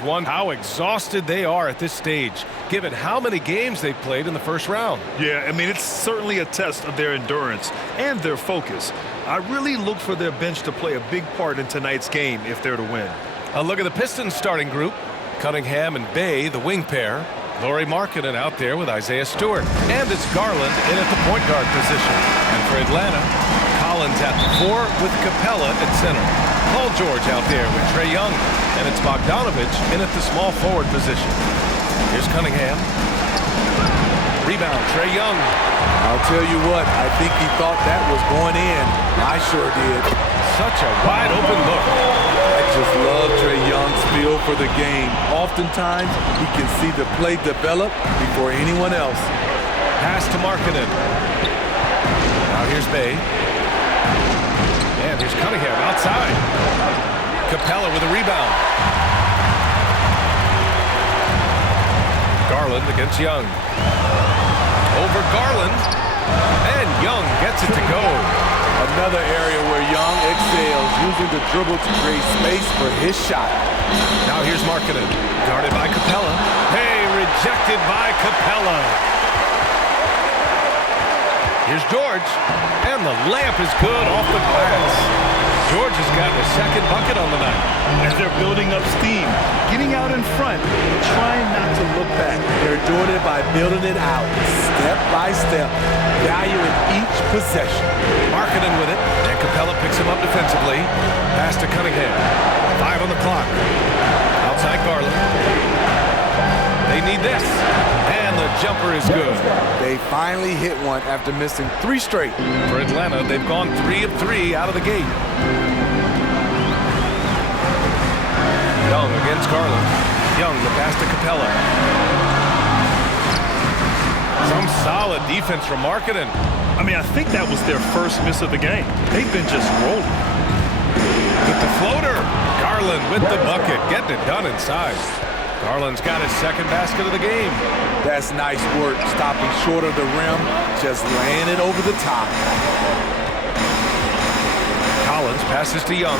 How exhausted they are at this stage, given how many games they've played in the first round. Yeah, I mean, it's certainly a test of their endurance and their focus. I really look for their bench to play a big part in tonight's game if they're to win. A look at the Pistons starting group. Cunningham and Bay, the wing pair. Lauri Markkanen out there with Isaiah Stewart. And it's Garland in at the point guard position. And for Atlanta, Collins at the 4 with Capella at center. Paul George out there with Trae Young. And it's Bogdanovich in at the small forward position. Here's Cunningham. Rebound, Trae Young. I'll tell you what, I think he thought that was going in. I sure did. Such a wide open look. I just love Trae Young's feel for the game. Oftentimes, he can see the play develop before anyone else. Pass to Markkanen. Now here's Bay. And here's Cunningham outside. Capella with a rebound. Garland against Young. Over Garland. And Young gets it to go. Another area where Young excels, using the dribble to create space for his shot. Now here's Markkanen. Guarded by Capella. Hey, rejected by Capella. Here's George. And the layup is good off the glass. George has gotten a second bucket on the night. As they're building up steam, getting out in front, trying not to look back. They're doing it by building it out, step by step, valuing each possession. Markkanen with it, and Capella picks him up defensively. Pass to Cunningham. 5 on the clock. Outside Garland. They need this. And the jumper is good. They finally hit one after missing 3 straight. For Atlanta, they've gone 3 of 3 out of the gate. Young against Garland. Young, the pass to Capella. Some solid defense from Markkanen. I mean, I think that was their first miss of the game. They've been just rolling. With the floater. Garland with the bucket. Getting it done inside. Garland's got his second basket of the game. That's nice work, stopping short of the rim, just laying it over the top. Collins passes to Young.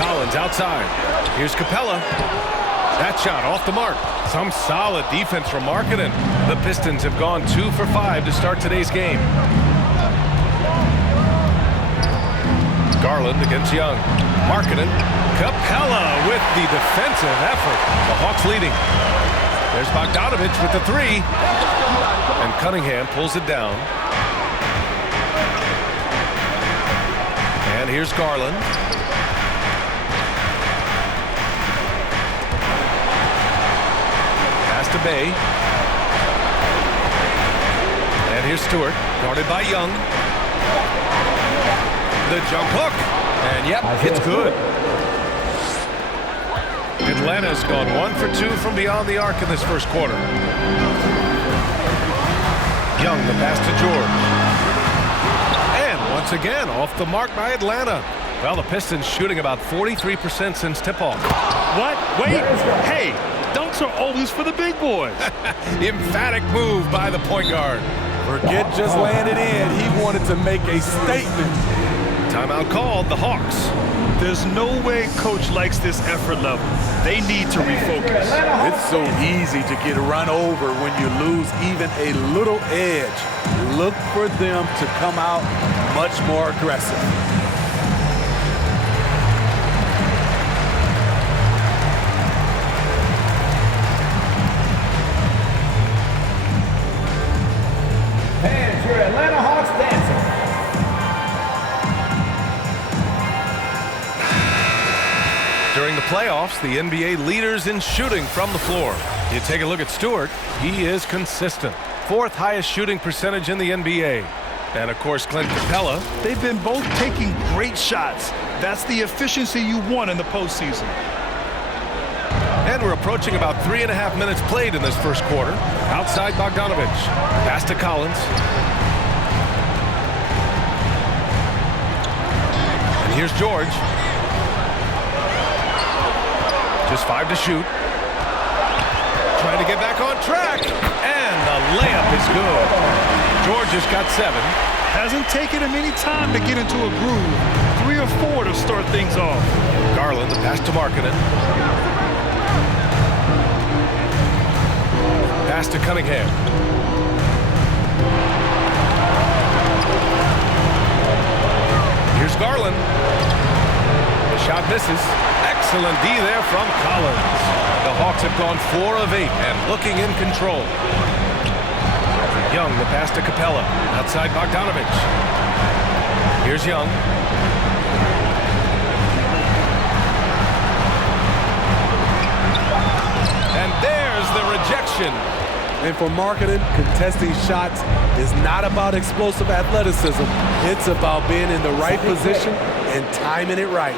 Collins outside. Here's Capella. That shot off the mark. Some solid defense from Markkanen. The Pistons have gone 2 for 5 to start today's game. Garland against Young. Markkanen. Capella with the defensive effort. The Hawks leading. There's Bogdanovich with the 3. And Cunningham pulls it down. And here's Garland. Pass to Bay. And here's Stewart, guarded by Young. The jump hook. And yep, it's good. Atlanta's gone 1 for 2 from beyond the arc in this first quarter. Young, the pass to George. And once again, off the mark by Atlanta. Well, the Pistons shooting about 43% since tip-off. What? Wait. Hey, dunks are always for the big boys. Emphatic move by the point guard. Forget just laying it in. He wanted to make a statement. Timeout called, the Hawks. There's no way coach likes this effort level. They need to refocus. It's so easy to get run over when you lose even a little edge. Look for them to come out much more aggressive. And your Atlanta Hawks dancing. During the playoffs, the NBA leaders in shooting from the floor. You take a look at Stewart, he is consistent. 4th highest shooting percentage in the NBA. And of course, Clint Capella. They've been both taking great shots. That's the efficiency you want in the postseason. And we're approaching about 3.5 minutes played in this first quarter. Outside Bogdanovich. Pass to Collins. And here's George. Just 5 to shoot. Trying to get back on track. And the layup is good. George has got 7. Hasn't taken him any time to get into a groove. 3 or 4 to start things off. Garland, the pass to Markkanen. Pass to Cunningham. Here's Garland. The shot misses. Excellent D there from Collins. The Hawks have gone 4 of 8 and looking in control. Young, the pass to Capella. Outside Bogdanovich. Here's Young. And there's the rejection. And for Markkanen, contesting shots is not about explosive athleticism. It's about being in the right position and timing it right.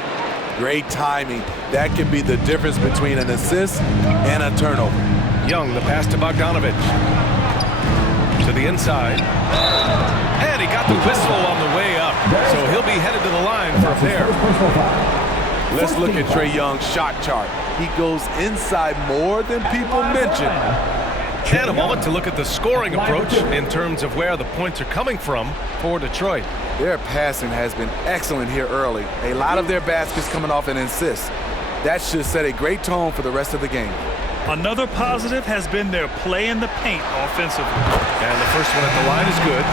Great timing. That can be the difference between an assist and a turnover. Young, the pass to Bogdanovich. To the inside. And he got the whistle on the way up. So he'll be headed to the line for a pair. Let's look at Trae Young's shot chart. He goes inside more than people mention. And a moment to look at the scoring approach in terms of where the points are coming from for Detroit. Their passing has been excellent here early. A lot of their baskets coming off an assist. That should set a great tone for the rest of the game. Another positive has been their play in the paint offensively. And the first one at the line is good.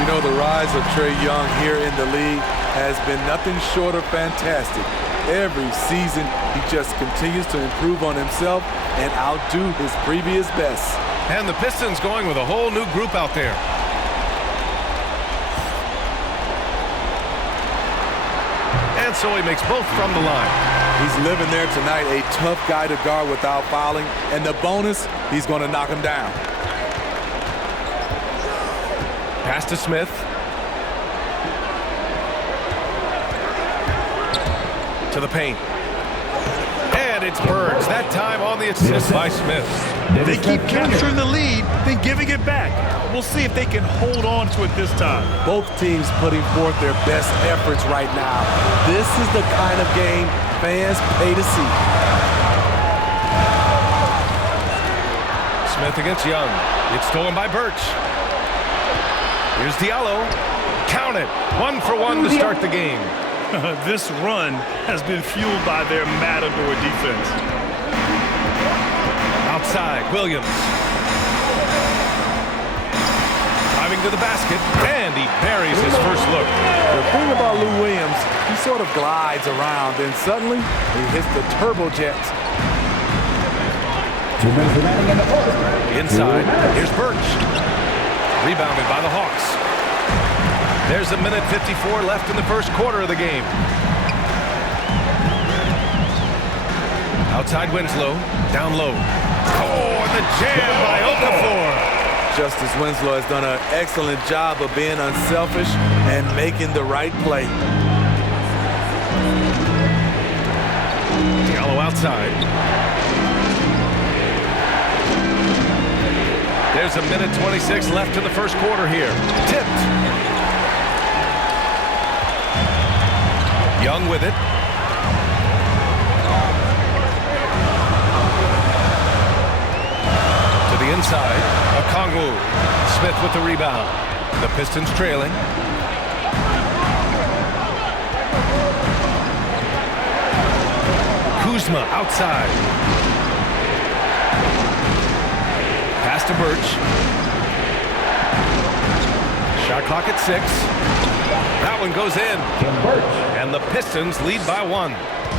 You know, the rise of Trae Young here in the league has been nothing short of fantastic. Every season, he just continues to improve on himself and outdo his previous best. And the Pistons going with a whole new group out there. And so he makes both from the line. He's living there tonight, a tough guy to guard without fouling. And the bonus, he's going to knock him down. Pass to Smith. To the paint. And it's Burns. That time on the assist by Smith. They keep capturing the lead, then giving it back. We'll see if they can hold on to it this time. Both teams putting forth their best efforts right now. This is the kind of game fans pay to see. Smith against Young. It's stolen by Birch. Here's Diallo. Count it. 1 for 1 to start the game. This run has been fueled by their Matador defense. Outside, Williams. Driving to the basket, and he buries his first look. The thing about Lou Williams, he sort of glides around, and suddenly he hits the turbojet. 2 minutes remaining in the fourth. Inside, here's Birch. Rebounded by the Hawks. There's 1:54 left in the first quarter of the game. Outside Winslow, down low. Oh, and the jam by Okafor. Justice Winslow has done an excellent job of being unselfish and making the right play. Diallo outside. There's 1:26 left in the first quarter here. Tipped. Young with it. To the inside. Okongwu. Smith with the rebound. The Pistons trailing. Kuzma outside. Pass to Birch. Shot clock at 6. That one goes in. And the Pistons lead by 1.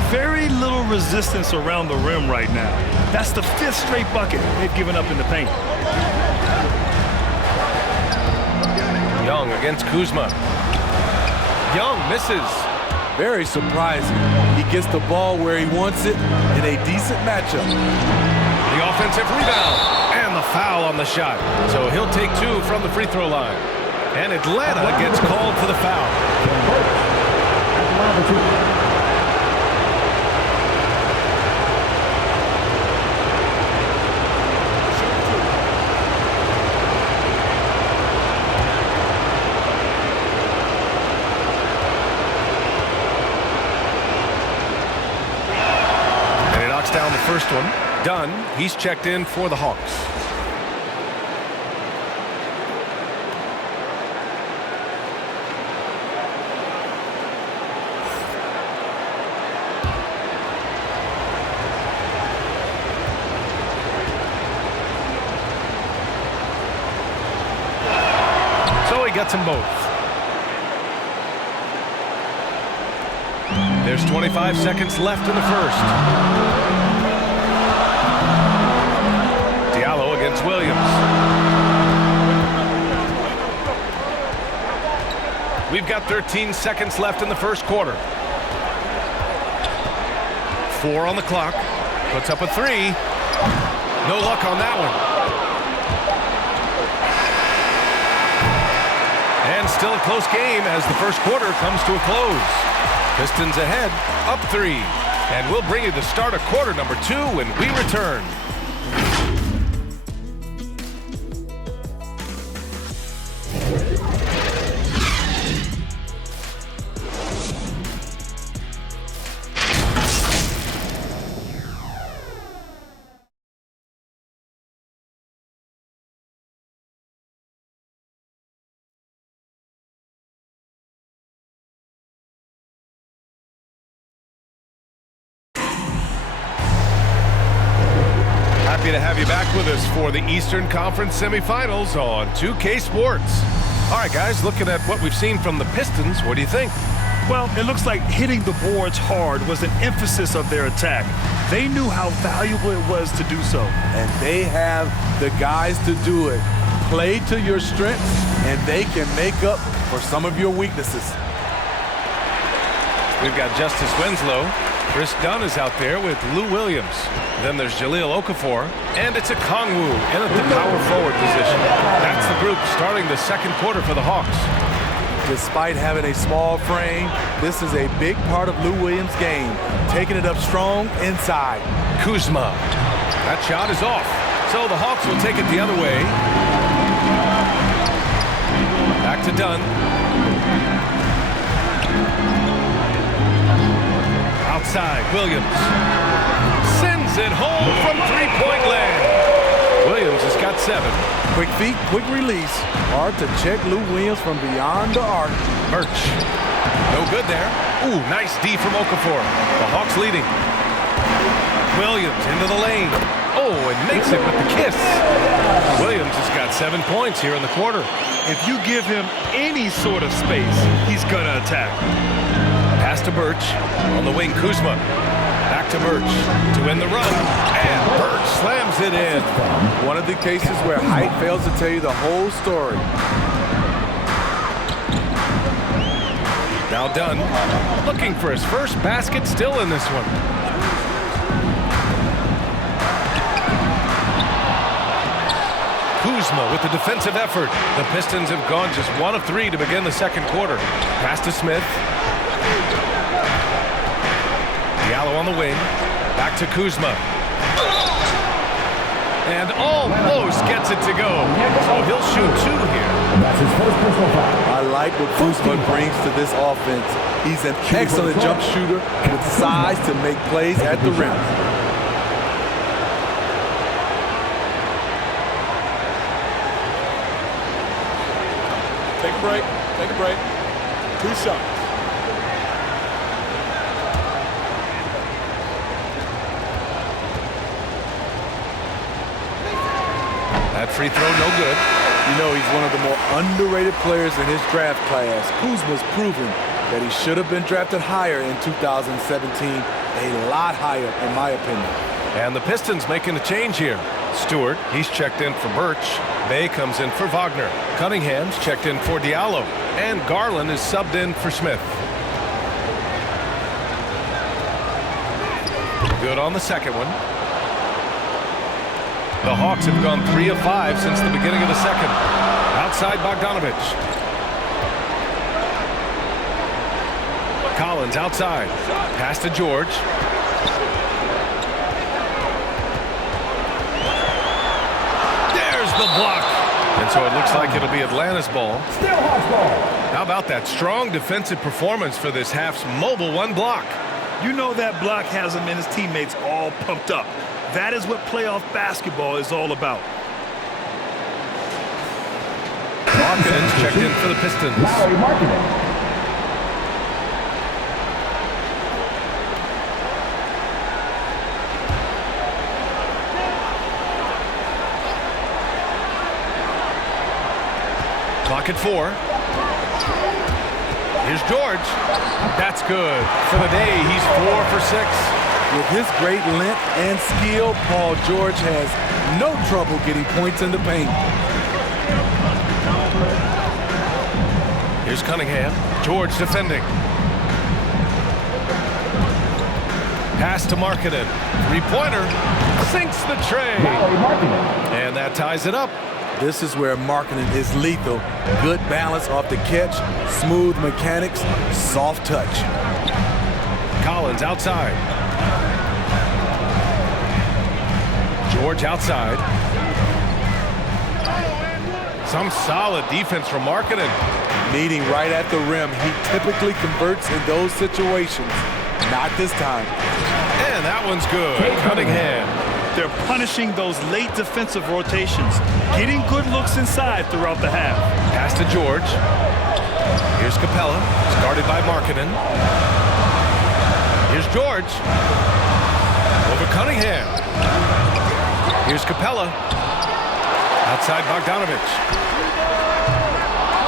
Very little resistance around the rim right now. That's the 5th straight bucket they've given up in the paint. Young against Kuzma. Young misses. Very surprising. He gets the ball where he wants it in a decent matchup. The offensive rebound. And the foul on the shot. So he'll take 2 from the free throw line. And Atlanta gets called for the foul. And he knocks down the first one. Dunn, he's checked in for the Hawks. gets them both. There's 25 seconds left in the first. Diallo against Williams. We've got 13 seconds left in the first quarter. 4 on the clock. Puts up a 3. No luck on that one. And still a close game as the first quarter comes to a close. Pistons ahead, up 3. And we'll bring you the start of quarter number 2 when we return. Happy to have you back with us for the Eastern Conference semifinals on 2K Sports. All right, guys, looking at what we've seen from the Pistons, what do you think? Well, it looks like hitting the boards hard was an emphasis of their attack. They knew how valuable it was to do so. And they have the guys to do it. Play to your strengths, and they can make up for some of your weaknesses. We've got Justice Winslow. Chris Dunn is out there with Lou Williams. Then there's Jahlil Okafor, and it's a Kongwu in at the power forward position. That's the group starting the second quarter for the Hawks. Despite having a small frame, this is a big part of Lou Williams' game, taking it up strong inside. Kuzma. That shot is off. So the Hawks will take it the other way. Back to Dunn. Outside, Williams sends it home from three-point land. Williams has got 7. Quick feet, quick release. Hard to check Lou Williams from beyond the arc. Birch. No good there. Ooh, nice D from Okafor. The Hawks leading. Williams into the lane. Oh, and makes it with the kiss. Williams has got 7 points here in the quarter. If you give him any sort of space, he's going to attack. Pass to Birch. On the wing, Kuzma. Back to Birch to win the run. And Birch slams it in. One of the cases where height fails to tell you the whole story. Now Dunn looking for his first basket, still in this one. Kuzma with the defensive effort. The Pistons have gone just 1 of 3 to begin the second quarter. Pass to Smith. Diallo on the wing. Back to Kuzma. And almost gets it to go. So he'll shoot 2 here. That's his first personal foul. I like what Kuzma brings to this offense. He's an excellent jump shooter with size to make plays at the rim. Take a break. Take a break. 2 shots. That free throw, no good. You know, he's one of the more underrated players in his draft class. Kuzma's proven that he should have been drafted higher in 2017, a lot higher, in my opinion. And the Pistons making a change here. Stewart, he's checked in for Birch. Bay comes in for Wagner. Cunningham's checked in for Diallo. And Garland is subbed in for Smith. Good on the second one. The Hawks have gone 3 of 5 since the beginning of the second. Outside Bogdanovich. Collins outside. Pass to George. There's the block. And so it looks like it'll be Atlanta's ball. Still Hawks ball. How about that strong defensive performance for this half's mobile 1 block? You know that block has him and his teammates all pumped up. That is what playoff basketball is all about. Markkanen's checked in for the Pistons. Larry Markkinen. Clock at 4. Here's George. That's good. For the day, he's 4 for 6. With his great length and skill, Paul George has no trouble getting points in the paint. Here's Cunningham. George defending. Pass to Markkanen. Three-pointer. Sinks the tray. And that ties it up. This is where Markkanen is lethal. Good balance off the catch, smooth mechanics, soft touch. Collins outside. George outside. Some solid defense from Markkanen. Meeting right at the rim. He typically converts in those situations. Not this time. And that one's good. Cunningham. They're punishing those late defensive rotations, getting good looks inside throughout the half. Pass to George. Here's Capella. It's guarded by Markkanen. Here's George. Over Cunningham. Here's Capella. Outside Bogdanovich.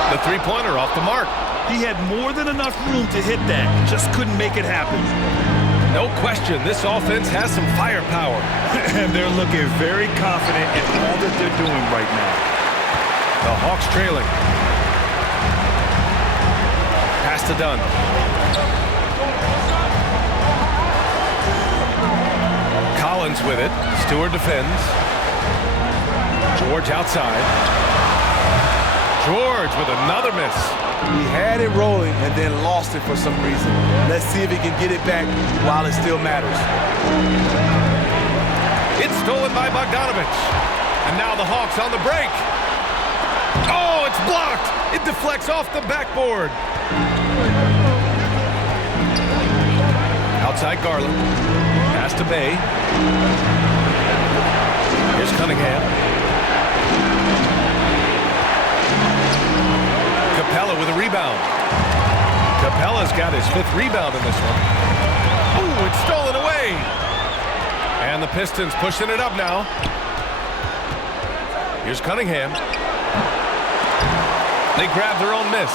The three-pointer off the mark. He had more than enough room to hit that, just couldn't make it happen. No question, this offense has some firepower. And they're looking very confident in all that they're doing right now. The Hawks trailing. Pass to Dunn. Collins with it. Stewart defends. George outside. George with another miss. He had it rolling and then lost it for some reason. Let's see if he can get it back while it still matters. It's stolen by Bogdanovich. And now the Hawks on the break. Oh, it's blocked. It deflects off the backboard. Outside Garland. Pass to Bay. Here's Cunningham. Capella with a rebound. Capella's got his 5th rebound in this one. Ooh, it's stolen away. And the Pistons pushing it up now. Here's Cunningham. They grab their own miss.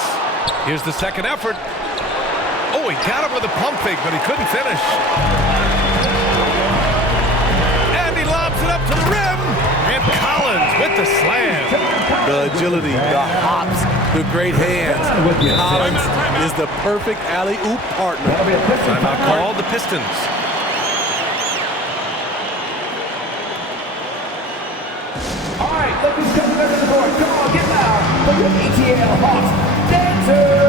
Here's the second effort. Oh, he got him with a pump fake, but he couldn't finish. And he lobs it up to the rim. And Collins with the slam. The agility, the hops, the great hands. Collins is the perfect alley-oop partner. Timeout called the Pistons. All right, look who's coming under the board. Come on, get loud for your ATL Hawks dancers.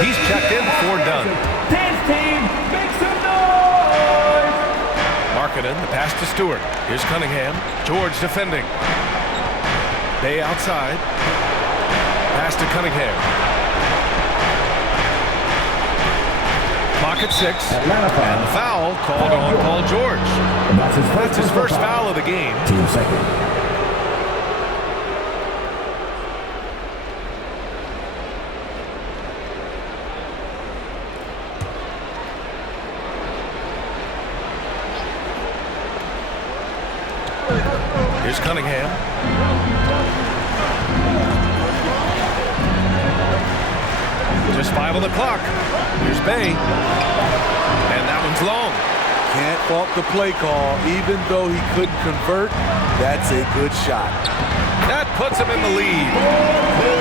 He's checked in for Dunn. Dance team, make some noise! Markkanen, the pass to Stewart. Here's Cunningham. George defending. Bay outside. Pass to Cunningham. Clock at 6. And the foul called on Paul George. That's his first foul of the game. 2 seconds. Here's Cunningham. Just 5 on the clock. Here's Bay. And that one's long. Can't fault the play call. Even though he couldn't convert, that's a good shot. That puts him in the lead.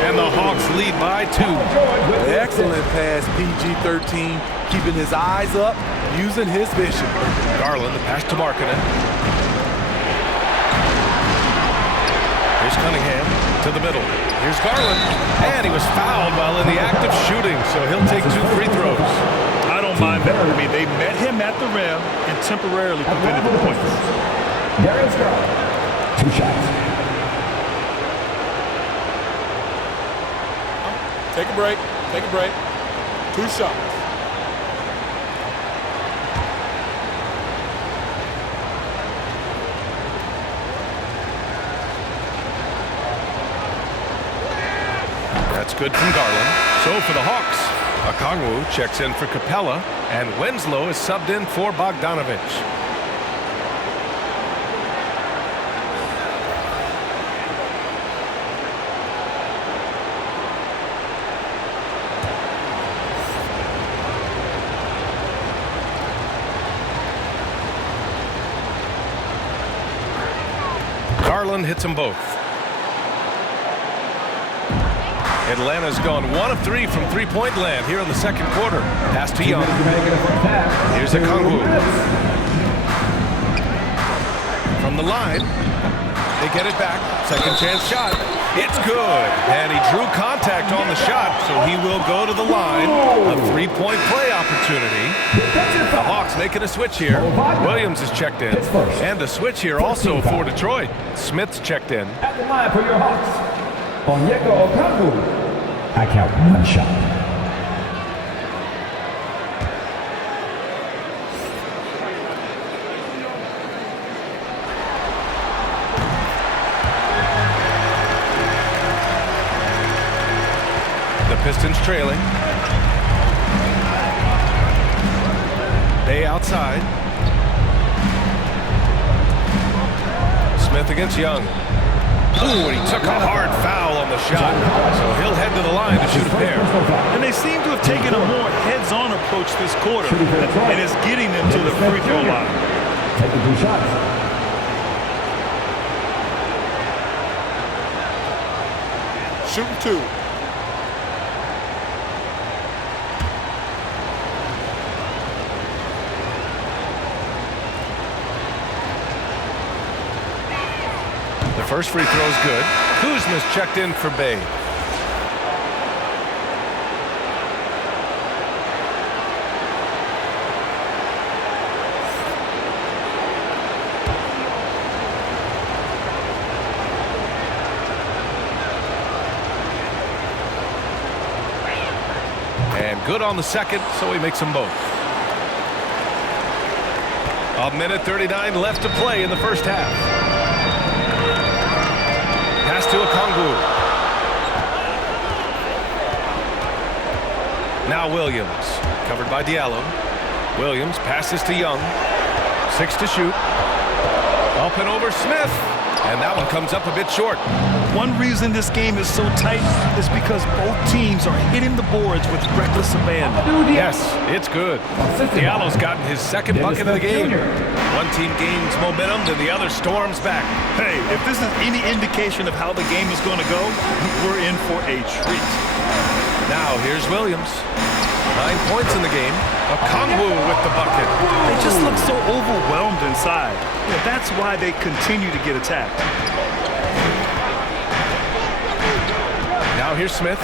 And the Hawks lead by 2. Excellent pass, PG-13. Keeping his eyes up, using his vision. Garland, the pass to Markkanen. Here's Cunningham to the middle. Here's Garland. And he was fouled while in the act of shooting, so he'll take 2 free throws. I don't mind that. I mean, they met him at the rim and temporarily prevented the points. Darius Garland, 2 shots. Take a break. Take a break. 2 shots. That's good from Garland. So for the Hawks, Okongwu checks in for Capella, and Winslow is subbed in for Bogdanovich. Garland hits them both. Atlanta's gone 1 of 3 from three-point land here in the second quarter. Pass to Young. Here's Okongwu. From the line, they get it back. Second chance shot. It's good. And he drew contact on the shot, so he will go to the line. A three-point play opportunity. The Hawks making a switch here. Williams is checked in. And a switch here also for Detroit. Smith's checked in. At the line for your Hawks, Onyeka Okongwu. I count 1 shot. The Pistons trailing. Bay outside. Smith against Young. Ooh, and he took a hard foul on the shot. So he'll head to the line to shoot a pair. And they seem to have taken a more heads-on approach this quarter, and it's getting them to the free throw line. Taking 2 shots. Shooting 2. The first free throw is good. Kuzma's checked in for Bay. And good on the second, so he makes them both. A minute 39 left to play in the first half. Pass to Okongwu. Now Williams, covered by Diallo. Williams passes to Young. 6 to shoot. Up and over Smith. And that one comes up a bit short. One reason this game is so tight is because both teams are hitting the boards with reckless abandon. Yes, it's good. Diallo's gotten his second bucket of the game. One team gains momentum, then the other storms back. Hey, if this is any indication of how the game is going to go, we're in for a treat. Now here's Williams. 9 points in the game. Okongwu with the bucket. They just look so overwhelmed inside. Yeah, that's why they continue to get attacked. Now here's Smith.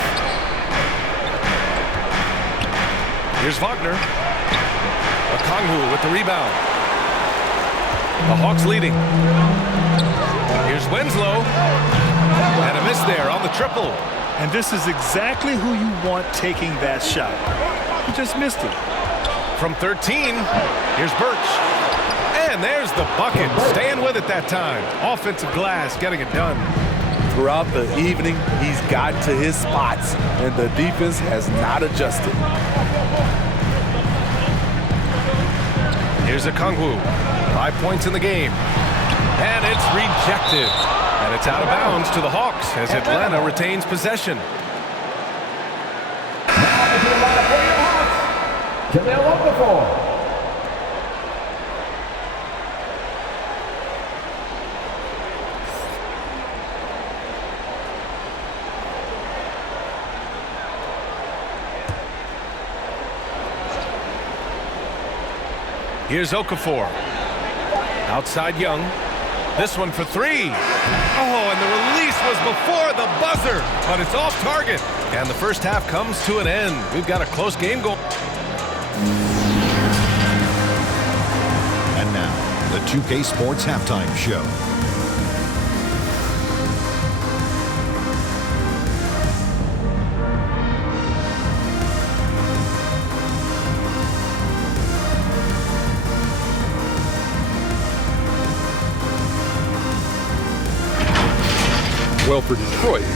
Here's Wagner. Okongwu with the rebound. The Hawks leading. Here's Winslow. And a miss there on the triple. And this is exactly who you want taking that shot. He just missed it. From 13, here's Birch. And there's the bucket. Staying with it that time. Offensive glass, getting it done. Throughout the evening, he's gotten to his spots, and the defense has not adjusted. Here's Okongwu. 5 points in the game. And it's rejected. And it's out of bounds to the Hawks as Atlanta retains possession. Now into the lineup for your Hawks, Jahlil Okafor. Here's Okafor. Outside Young. This one for 3. Oh, and the release was before the buzzer, but it's off target. And the first half comes to an end. We've got a close game going. And now, the 2K Sports Halftime Show. Well, for Detroit,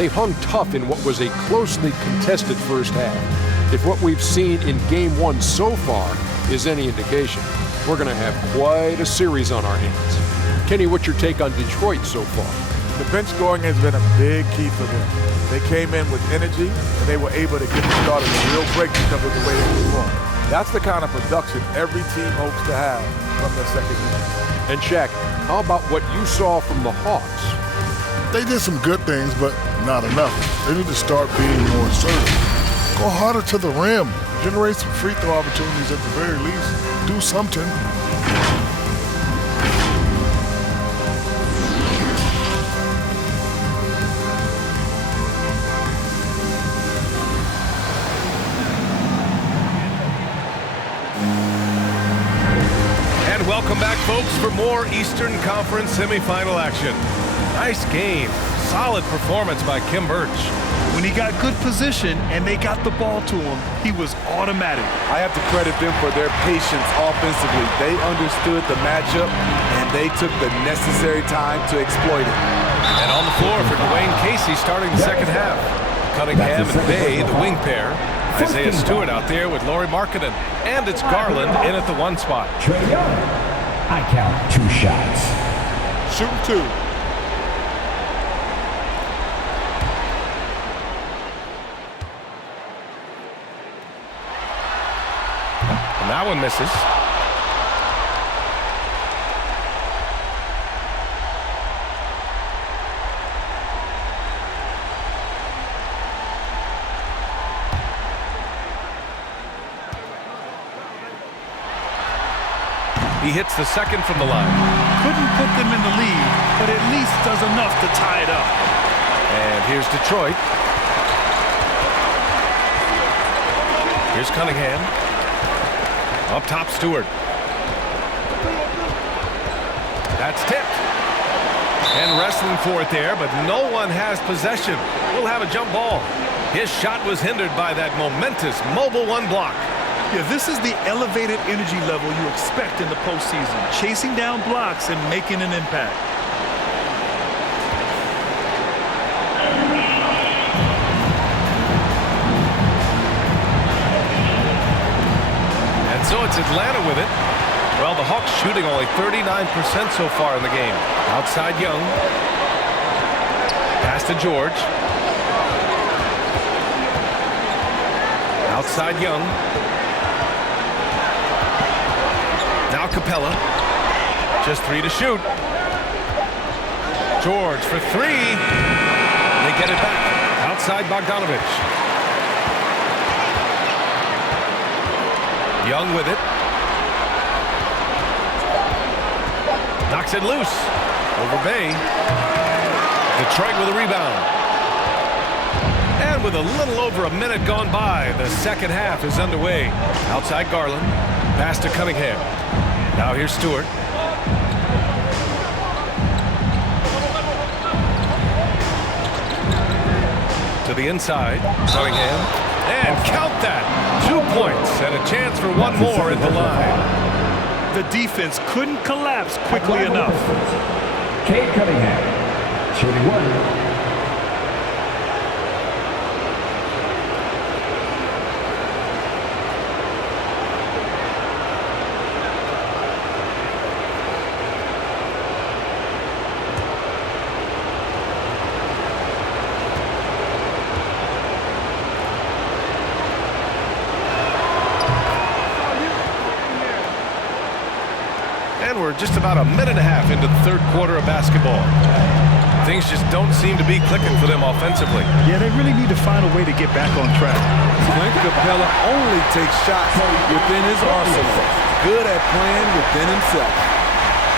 They hung tough in what was a closely contested first half. If what we've seen in Game 1 so far is any indication, we're going to have quite a series on our hands. Kenny, what's your take on Detroit so far? The bench scoring has been a big key for them. They came in with energy, and they were able to get the start of a real break because of the way they performed. That's the kind of production every team hopes to have from their second unit. And Shaq, how about what you saw from the Hawks? They did some good things, but not enough. They need to start being more assertive. Go harder to the rim. Generate some free throw opportunities at the very least. Do something. And welcome back, folks, for more Eastern Conference semifinal action. Nice game. Solid performance by Khem Birch. When he got good position and they got the ball to him, he was automatic. I have to credit them for their patience offensively. They understood the matchup, and they took the necessary time to exploit it. And on the floor for Dwayne Casey starting the second half. Cunningham and Bay, the wing pair. Isaiah Stewart out there with Lauri Markkanen. And it's Garland in at the 1 spot. Trae Young. I count 2 shots. Shooting 2. And that one misses. He hits the second from the line. Couldn't put them in the lead, but at least does enough to tie it up. And here's Detroit. Here's Cunningham. Up top, Stewart. That's tipped. And wrestling for it there, but no one has possession. We'll have a jump ball. His shot was hindered by that momentous mobile 1 block. Yeah, this is the elevated energy level you expect in the postseason. Chasing down blocks and making an impact. And so it's Atlanta with it. Well, the Hawks shooting only 39% so far in the game. Outside Young. Pass to George. Outside Young. Now Capella. Just 3 to shoot. George for 3. They get it back. Outside Bogdanovich. Young with it. Knocks it loose. Over Bay. Detroit with a rebound. And with a little over a minute gone by, the second half is underway. Outside Garland. Pass to Cunningham. Now here's Stewart. To the inside. Cunningham. And count that. 2 points and a chance for one more at the line. The defense couldn't collapse quickly enough. Cade Cunningham, shooting 1. And we're just about a minute and a half into the third quarter of basketball. Things just don't seem to be clicking for them offensively. Yeah, they really need to find a way to get back on track. Clint Capella only takes shots within his arsenal. Good at playing within himself.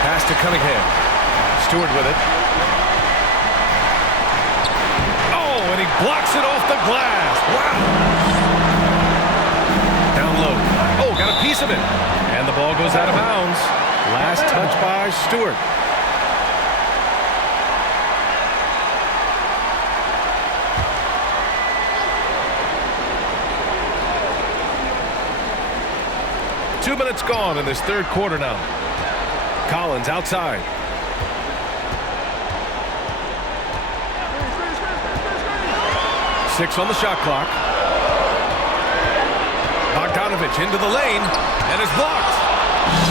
Pass to Cunningham. Stewart with it. Oh, and he blocks it off the glass. Wow. Down low. Oh, got a piece of it. And the ball goes out of bounds. Last touch by Stewart. Two minutes gone in this third quarter now. Collins outside. 6 on the shot clock. Bogdanovich into the lane and is blocked.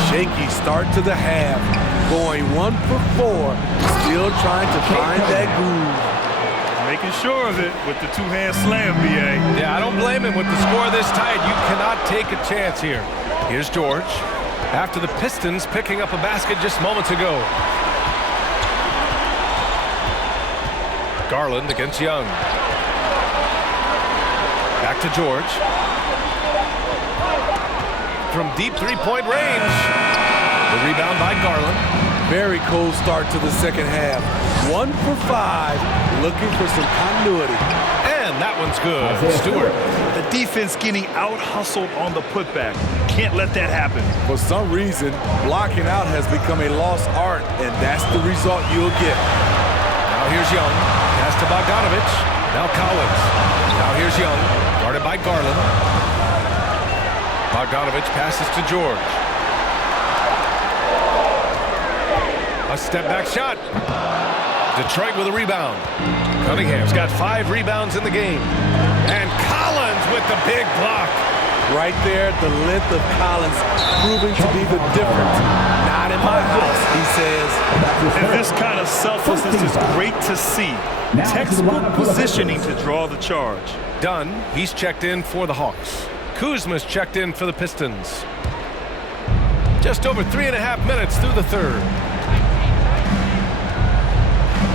Shaky start to the half. Going 1 for 4. Still trying to find that groove. Making sure of it with the two-hand slam, B.A. Yeah, I don't blame him with the score this tight. You cannot take a chance here. Here's George. After the Pistons picking up a basket just moments ago. Garland against Young. Back to George. From deep three-point range. The rebound by Garland. Very cold start to the second half. 1 for 5. Looking for some continuity. And that one's good. Stewart. The defense getting out-hustled on the putback. Can't let that happen. For some reason, blocking out has become a lost art, and that's the result you'll get. Now here's Young. Pass to Bogdanovich. Now Collins. Now here's Young. Guarded by Garland. Bogdanovich passes to George. A step-back shot. Detroit with a rebound. Cunningham's got 5 rebounds in the game. And Collins with the big block. Right there, the length of Collins proving to be the difference. Not in my house, he says. And this kind of selflessness is great to see. Textbook positioning to draw the charge. Dunn, he's checked in for the Hawks. Kuzma's checked in for the Pistons. Just over 3.5 minutes through the third.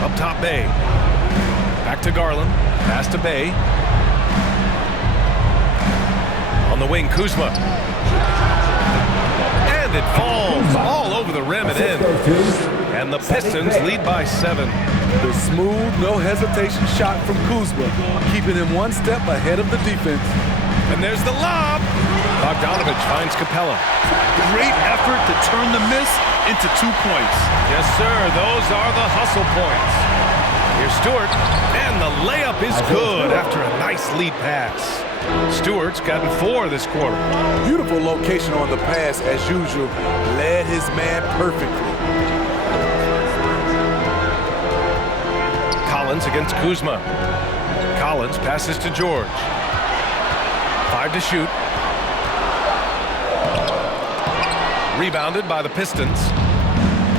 Up top, Bay. Back to Garland. Pass to Bay. On the wing, Kuzma. And it falls all over the rim and in. And the Pistons lead by 7. The smooth, no hesitation shot from Kuzma, keeping him 1 step ahead of the defense. And there's the lob. Bogdanovich finds Capella. Great effort to turn the miss into 2 points. Yes, sir. Those are the hustle points. Here's Stewart. And the layup is good after a nice lead pass. Stewart's gotten 4 this quarter. Beautiful location on the pass, as usual. Led his man perfectly. Collins against Kuzma. Collins passes to George. 5 to shoot. Rebounded by the Pistons.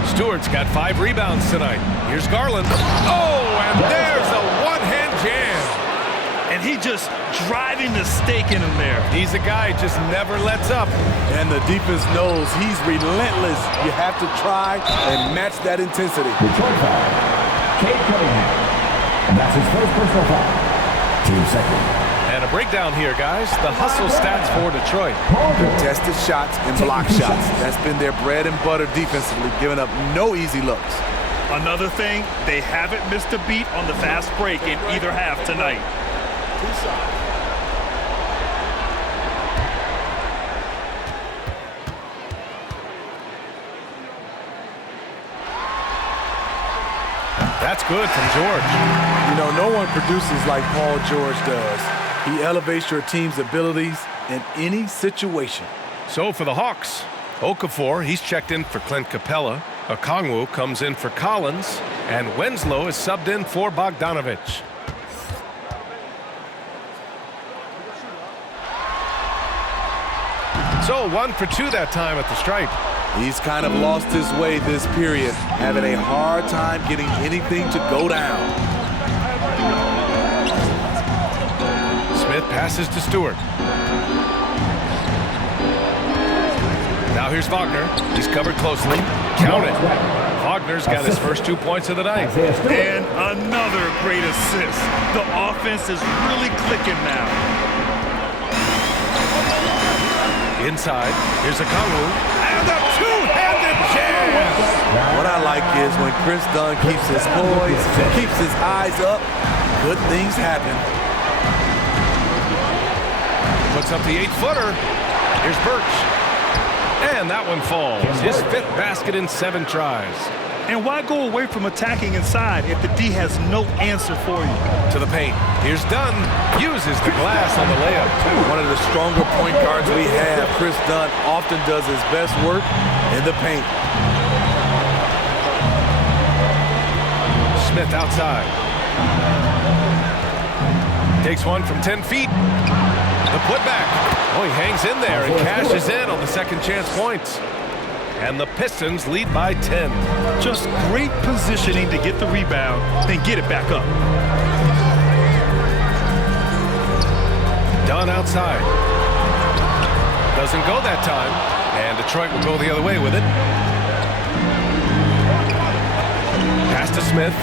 Stewart's got 5 rebounds tonight. Here's Garland. Oh, and there's a one-hand jam. And he just driving the stake in him there. He's a guy who just never lets up. And the defense knows he's relentless. You have to try and match that intensity. Detroit foul. Cade Cunningham. And that's his first personal foul. 2 seconds. And a breakdown here, guys. The hustle stats for Detroit. Contested shots and block shots. That's been their bread and butter defensively, giving up no easy looks. Another thing, they haven't missed a beat on the fast break in either half tonight. That's good from George. You know, no one produces like Paul George does. He elevates your team's abilities in any situation. So for the Hawks, Okafor, he's checked in for Clint Capella. Okongwu comes in for Collins. And Winslow is subbed in for Bogdanovich. So 1 for 2 that time at the stripe. He's kind of lost his way this period, having a hard time getting anything to go down. Smith passes to Stewart. Now here's Wagner. He's covered closely. Count it. Wagner's got his first 2 points of the night. And another great assist. The offense is really clicking now. Inside, here's Okongwu. And a two-handed jam! What I like is when Chris Dunn keeps his poise, keeps his eyes up, good things happen. Puts up the 8-footer. Here's Birch. And that one falls. His 5th basket in 7 tries. And why go away from attacking inside if the D has no answer for you? To the paint. Here's Dunn. Uses the glass on the layup. One of the stronger point guards we have, Chris Dunn, often does his best work in the paint. Smith outside. Takes one from 10 feet. The putback. Oh, he hangs in there and cashes in on the second chance points. And the Pistons lead by 10. Just great positioning to get the rebound, then get it back up. Dunn outside. Doesn't go that time. And Detroit will go the other way with it. Pass to Smith.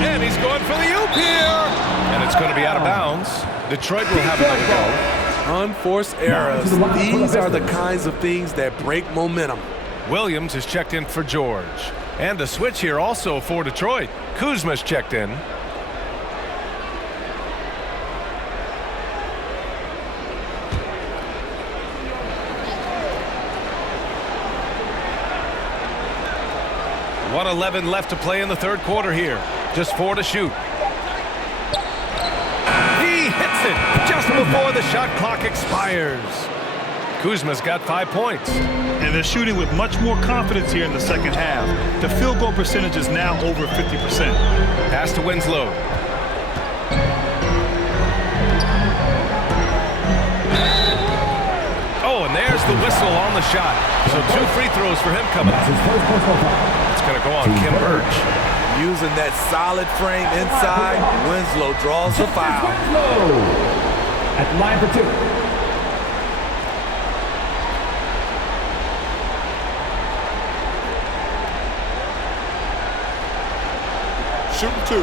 And he's going for the oop here. And it's going to be out of bounds. Detroit will have another go. Unforced errors. These are the kinds of things that break momentum. Williams is checked in for George. And a switch here also for Detroit. Kuzma's checked in. .111 left to play in the third quarter here. Just 4 to shoot. He hits it just before the shot clock expires. Kuzma's got 5 points. And they're shooting with much more confidence here in the second half. The field goal percentage is now over 50%. Pass to Winslow. Oh, and there's the whistle on the shot. So 2 free throws for him coming up. It's going to go on Kim Birch. Using that solid frame inside, Winslow draws the foul. At the line for 2. Shooting 2.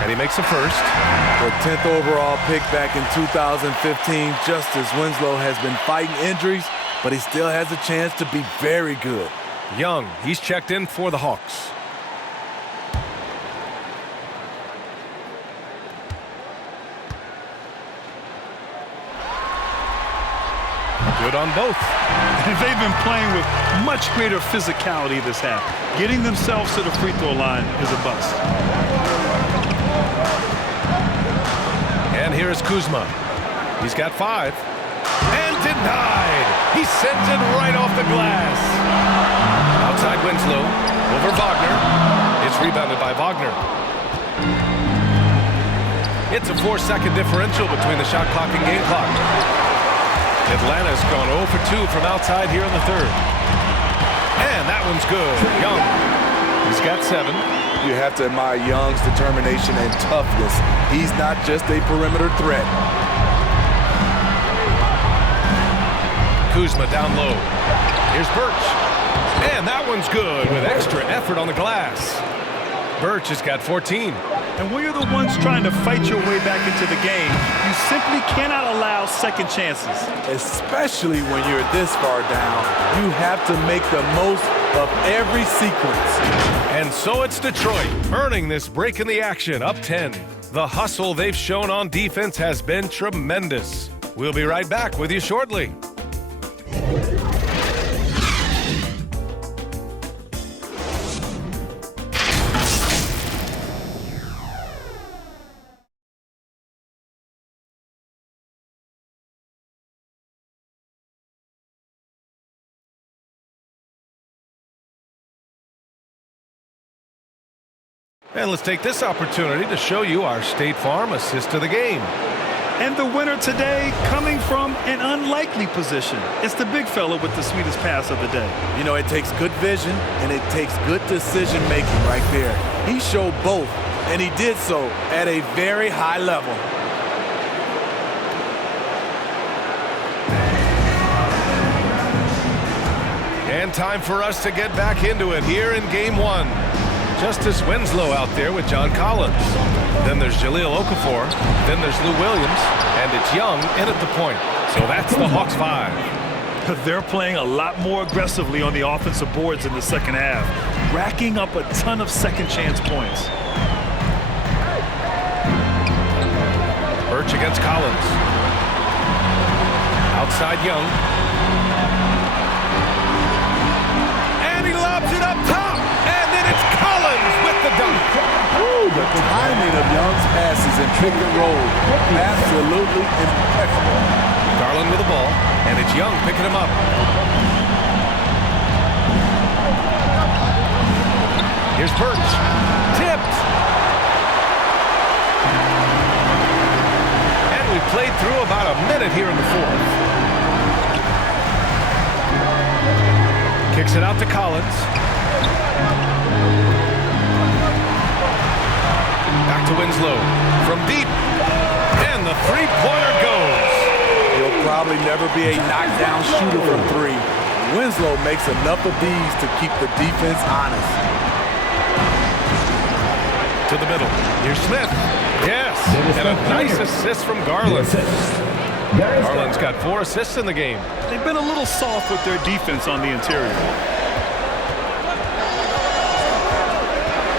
And he makes a first. The 10th overall pick back in 2015. Justice Winslow has been fighting injuries, but he still has a chance to be very good. Young, he's checked in for the Hawks. Good on both. They've been playing with much greater physicality this half. Getting themselves to the free throw line is a bust. And here is Kuzma. He's got 5. And denied. He sends it right off the glass. Outside Winslow. Over Wagner. It's rebounded by Wagner. It's a 4-second differential between the shot clock and game clock. Atlanta's gone 0 for 2 from outside here in the third. And that one's good. Young. He's got 7. You have to admire Young's determination and toughness. He's not just a perimeter threat. Kuzma down low. Here's Birch. And that one's good with extra effort on the glass. Birch has got 14. And when you're the ones trying to fight your way back into the game, you simply cannot allow second chances. Especially when you're this far down, you have to make the most of every sequence. And so it's Detroit earning this break in the action, up 10. The hustle they've shown on defense has been tremendous. We'll be right back with you shortly. And let's take this opportunity to show you our State Farm assist to the game. And the winner today coming from an unlikely position. It's the big fella with the sweetest pass of the day. You know, it takes good vision and it takes good decision making right there. He showed both, and he did so at a very high level. And time for us to get back into it here in Game 1. Justice Winslow out there with John Collins. Then there's Jahlil Okafor. Then there's Lou Williams. And it's Young in at the point. So that's the Hawks 5. They're playing a lot more aggressively on the offensive boards in the second half, racking up a ton of second chance points. Birch against Collins. Outside Young. And he lobs it up top. And then it's Collins with the dunk. The timing of Young's passes in pick and roll, absolutely impeccable. Garland with the ball, and it's Young picking him up. Here's Birch. Tipped. And we played through about a minute here in the fourth. Kicks it out to Collins. Back to Winslow. From deep. And the three-pointer goes. He'll probably never be a knockdown shooter from three. Winslow makes enough of these to keep the defense honest. To the middle. Here's Smith. Yes. And a nice assist from Garland. Garland's got 4 assists in the game. They've been a little soft with their defense on the interior.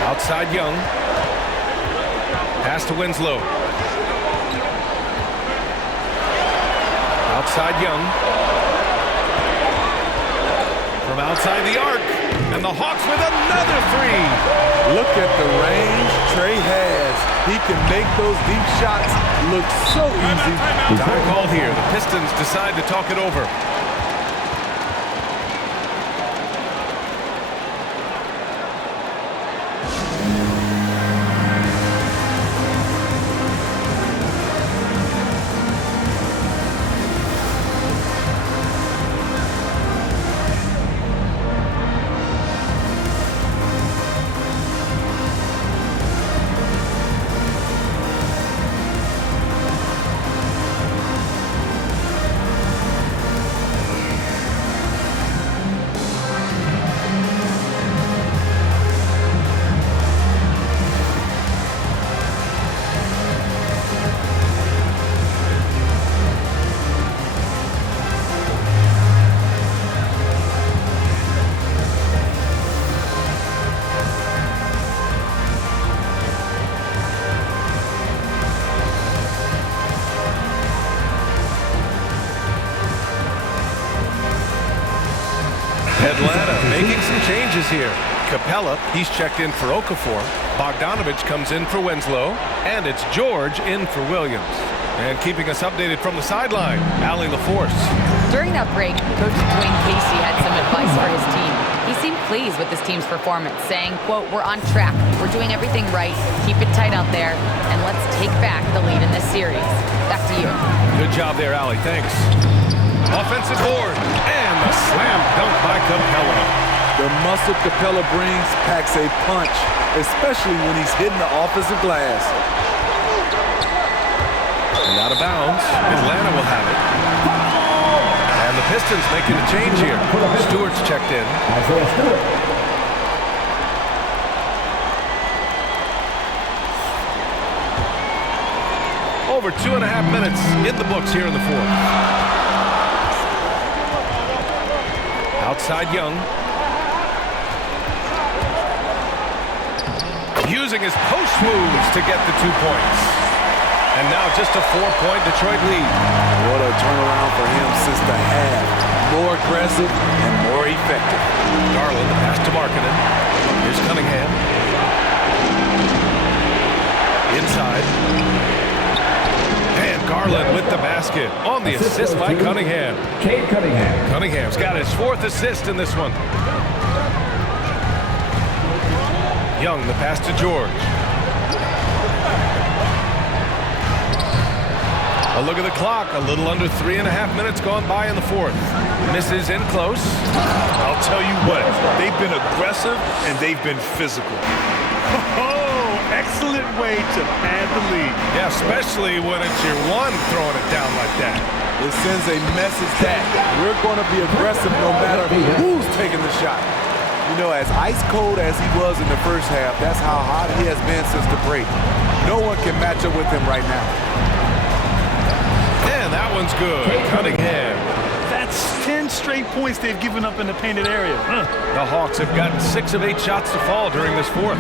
Outside Young. Pass to Winslow. Outside Young. From outside the arc. And the Hawks with another three. Look at the range Trey has. He can make those deep shots look so easy. Time called here. The Pistons decide to talk it over. Atlanta making some changes here. Capella, he's checked in for Okafor. Bogdanovich comes in for Winslow. And it's George in for Williams. And keeping us updated from the sideline, Allie LaForce. During that break, Coach Dwayne Casey had some advice for his team. He seemed pleased with his team's performance, saying, quote, "We're on track. We're doing everything right. Keep it tight out there. And let's take back the lead in this series." Back to you. Good job there, Allie. Thanks. Offensive board. And the slam dunk by Capella. The muscle Capella brings packs a punch, especially when he's hitting the offensive glass. And out of bounds. Atlanta will have it. And the Pistons making a change here. Stewart's checked in. Isaiah Stewart. Over 2.5 minutes in the books here in the fourth. Outside Young. Using his post moves to get the 2 points. And now just a 4-point Detroit lead. What a turnaround for him since the half. More aggressive and more effective. Garland, the pass to Markkanen. Here's Cunningham. Inside. And Garland with the basket on the assist by Cunningham. Cade Cunningham. Cunningham's got his 4th assist in this one. Young, the pass to George. A look at the clock. A little under 3.5 minutes gone by in the fourth. Misses in close. I'll tell you what, they've been aggressive and they've been physical. Oh, excellent way to pad the lead. Yeah, especially when it's your one throwing it down like that. It sends a message that we're going to be aggressive no matter who's taking the shot. You know, as ice cold as he was in the first half, that's how hot he has been since the break. No one can match up with him right now. And that one's good. Cunningham. That's 10 straight points they've given up in the painted area. The Hawks have gotten 6 of 8 shots to fall during this fourth.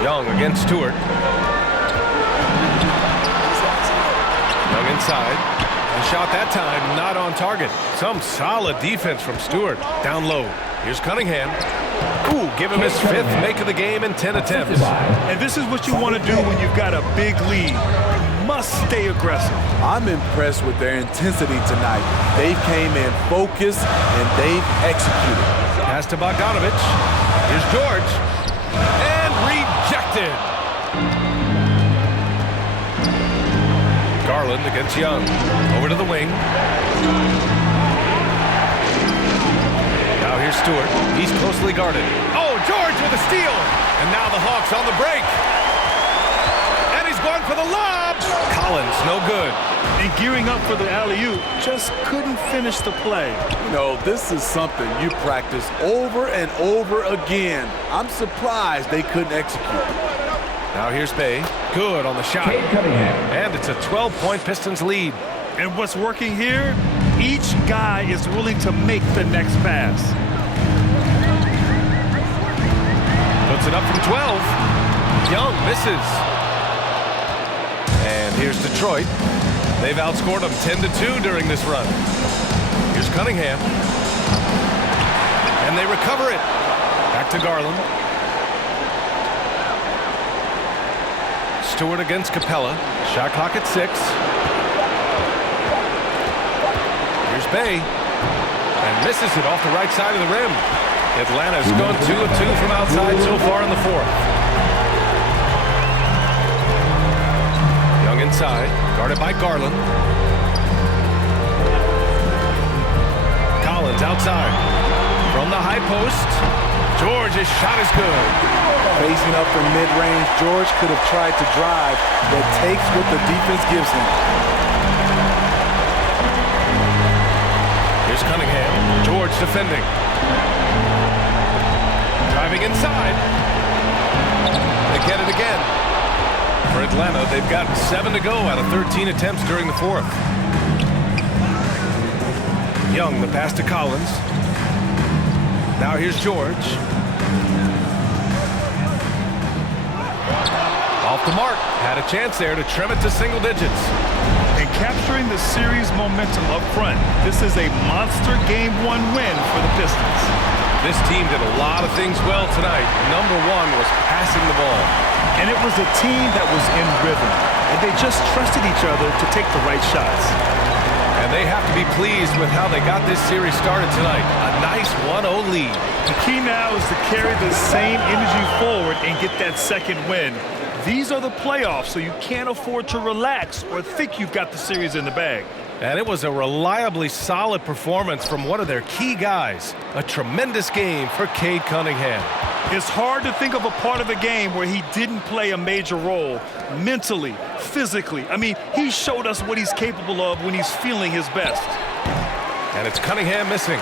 Young against Stewart. Young inside. The shot that time not on target. Some solid defense from Stewart. Down low. Here's Cunningham. Ooh, give him his 5th make of the game in 10 attempts. And this is what you want to do when you've got a big lead. You must stay aggressive. I'm impressed with their intensity tonight. They came in focused and they've executed. Pass to Bogdanovich. Here's George. And rejected. Garland against Young. Over to the wing. Now here's Stewart. He's closely guarded. Oh, George with a steal. And now the Hawks on the break. And he's going for the lob. Collins, no good. And gearing up for the alley-oop, just couldn't finish the play. You know, this is something you practice over and over again. I'm surprised they couldn't execute. Now here's Bay. Good on the shot. And it's a 12-point Pistons lead. And what's working here? Each guy is willing to make the next pass. Puts it up from 12. Young misses. And here's Detroit. They've outscored them 10-2 during this run. Here's Cunningham. And they recover it. Back to Garland. Stewart against Capella. Shot clock at 6. Here's Bay. And misses it off the right side of the rim. Atlanta's gone 2 of 2 from outside so far in the 4th. Young inside. Guarded by Garland. Collins outside. From the high post. George's shot is good. Facing up from mid-range, George could have tried to drive, but takes what the defense gives him. Here's Cunningham. George defending. Driving inside. They get it again. For Atlanta, they've got 7 to go out of 13 attempts during the 4th. Young, the pass to Collins. Now here's George. Off the mark. Had a chance there to trim it to single digits. And capturing the series momentum up front, this is a monster Game 1 win for the Pistons. This team did a lot of things well tonight. Number 1 was passing the ball. And it was a team that was in rhythm. And they just trusted each other to take the right shots. And they have to be pleased with how they got this series started tonight. A nice 1-0 lead. The key now is to carry the same energy forward and get that second win. These are the playoffs, so you can't afford to relax or think you've got the series in the bag. And it was a reliably solid performance from one of their key guys. A tremendous game for Cade Cunningham. It's hard to think of a part of the game where he didn't play a major role, mentally, physically. I mean, he showed us what he's capable of when he's feeling his best. And it's Cunningham missing.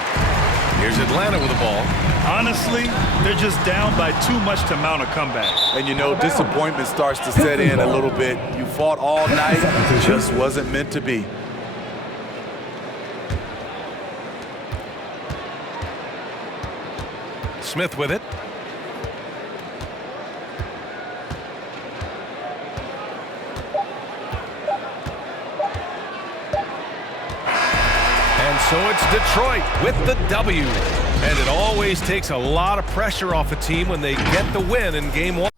Here's Atlanta with the ball. Honestly, they're just down by too much to mount a comeback. And you know, disappointment starts to set in a little bit. You fought all night, it just wasn't meant to be. Smith with it. And so it's Detroit with the W. And it always takes a lot of pressure off a team when they get the win in Game 1.